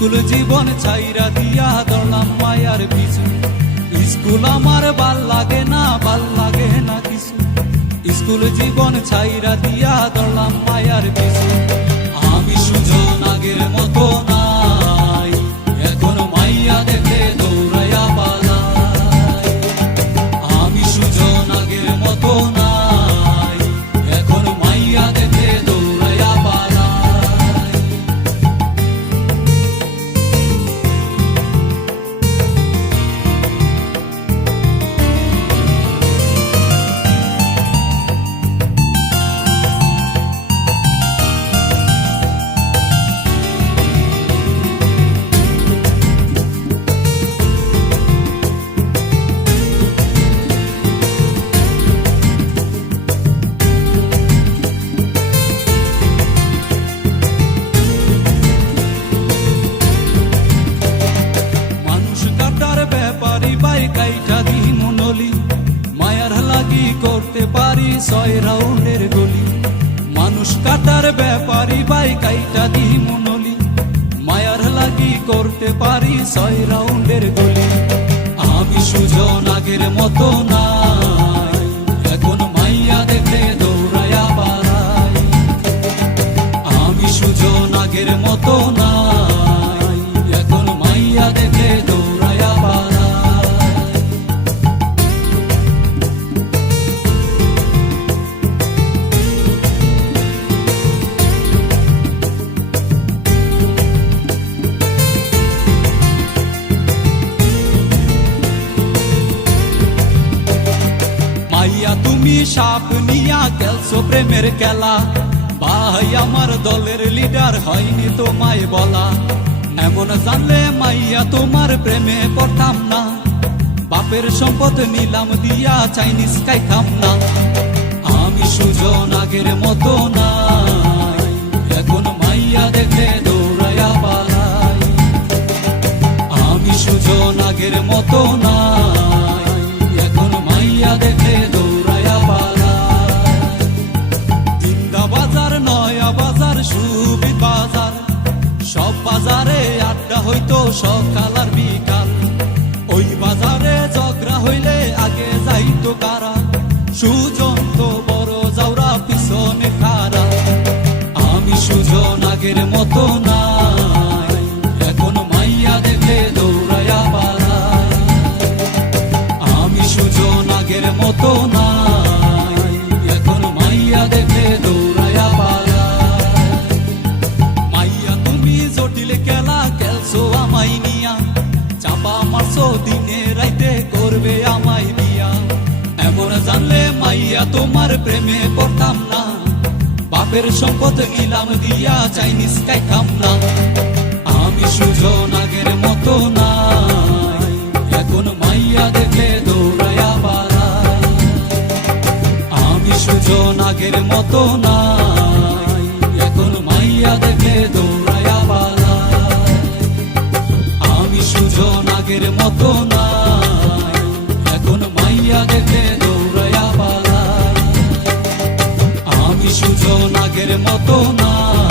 School জীবন ছাইরা দিয়া দৌড়লাম মায়ার পিছু। স্কুল আমার ভাল লাগে না কিছু। স্কুল জীবন ছাইরা দিয়া দৌড়লাম মায়ার পিছু। আমি সুজন আগের মতো নাই, এখন মাইয়া দেখে দৌড়াইয়া পালাই। আমি সুজন আগের মতো নাই, এখন মাইয়া দেখে দৌড়াইয়া পালাই। মায়ার লাগি করতে পারি 6 রাউন্ডের গলি। মানুষ কাটার ব্যাপারি বাই কাইটা দি মনলি, মায়ার লাগি করতে পারি 6 রাউন্ডের গলি। আমি সুজন আগের মতো নাই, এখন মাইয়া দেখে দৌড়াইয়া পালাই। আমি সুজন আগের মতো নাই, এখন মাইয়া দেখে দৌড়াইয়া পালাই। তুমি সাপ নিয়া খেলছো প্রেমের খেলা, ভাই আমার দলের লিডার হয়নি তোমায় বলা। এমন জানলে মাইয়া তোমার প্রেমে পড়তাম না, বাপের সম্পদ নিলাম দিয়া চাইনিজ খাইতাম না। আমি সুজন আগের মতো নাই, এখন মাইয়া দেখে দৌড়াইয়া পালাই। আমি সুজন আগের মতো নাই, এখন মাইয়া দেখে দৌড়াইয়া পালাই। তিনটা বাজার, নয়া বাজার, সুবিধ বাজার, সব বাজারে আড্ডা হইতো সকাল আর বিকাল। ওই বাজারে ঝগড়া হইলে আগে যাইতো কারা, সুজন তো বড় যাওরা পিছনে খারা। আমি সুজন আগের মতো নাই, এখন মাইয়া দেখে দৌড়াইয়া পালাই। আমি সুজন আগের মতো নাই, এখন মাইয়া দেখে দৌড়াইয়া পালাই। মাইয়া তুমি জটিল খেলা খেলছো আমায় নিয়া, চাপা মারছো দিনে রাইতে করবে আমায় বিয়া। এমন জানলে মাইয়া তোমার প্রেমে পড়তাম না, বাপের সম্পদ নিলাম দিয়া চাইনিজ খাইতাম না। আমি সুজন আগের মতো নাই, এখন মাইয়া দেখে দৌড়াইয়া পালাই। আমি সুজন আগের মতো নাই, এখন মাইয়া দেখে দৌড়াইয়া পালাই। আমি সুজন আগের মতো নাই, এখন মাইয়া দেখে দৌড়াইয়া পালাই। আমি সুজন আগের মতো নাই।